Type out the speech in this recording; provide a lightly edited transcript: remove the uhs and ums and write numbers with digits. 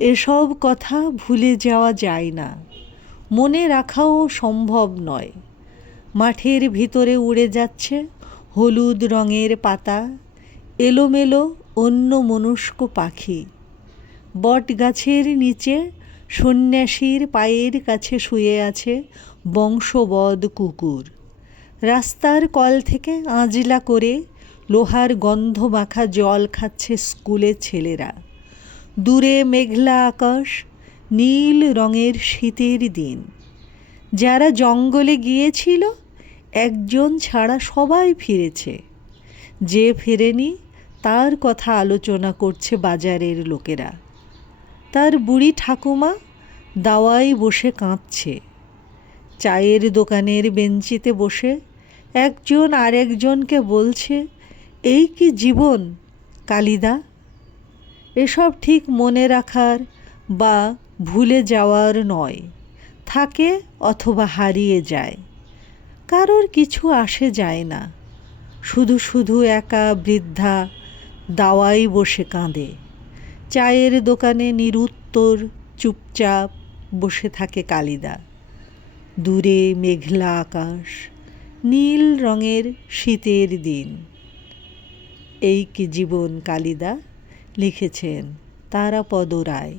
এসব কথা ভুলে যাওয়া যায় না, মনে রাখাও সম্ভব নয়। মাঠের ভিতরে উড়ে যাচ্ছে হলুদ রঙের পাতা, এলোমেলো অন্যমনস্ক পাখি। বটগাছের নিচে সন্ন্যাসীর পায়ের কাছে শুয়ে আছে বংশবদ কুকুর। রাস্তার কল থেকে আঁজলা করে লোহার গন্ধ মাখা জল খাচ্ছে স্কুলের ছেলেরা। দূরে মেঘলা আকাশ, নীল রঙের শীতের দিন। যারা জঙ্গলে গিয়েছিল একজন ছাড়া সবাই ফিরেছে। যে ফেরেনি তার কথা আলোচনা করছে বাজারের লোকেরা। তার বুড়ি ঠাকুমা দাওয়ায় বসে কাঁদছে। চায়ের দোকানের বেঞ্চিতে বসে একজন আরেকজনকে বলছে, এই কি জীবন কালিদা। এসব ঠিক মনে রাখার বা ভুলে যাওয়ার নয়, থাকে অথবা হারিয়ে যায়। কারোর কিছু আসে যায় না, শুধু শুধু একা বৃদ্ধা দাওয়ায় বসে কাঁদে। চায়ের দোকানে নিরুত্তর চুপচাপ বসে থাকে কালিদা। দূরে মেঘলা আকাশ, নীল রঙের শীতের দিন। এই কি জীবন কালিদা লিখেছেন তারাপদ রায়।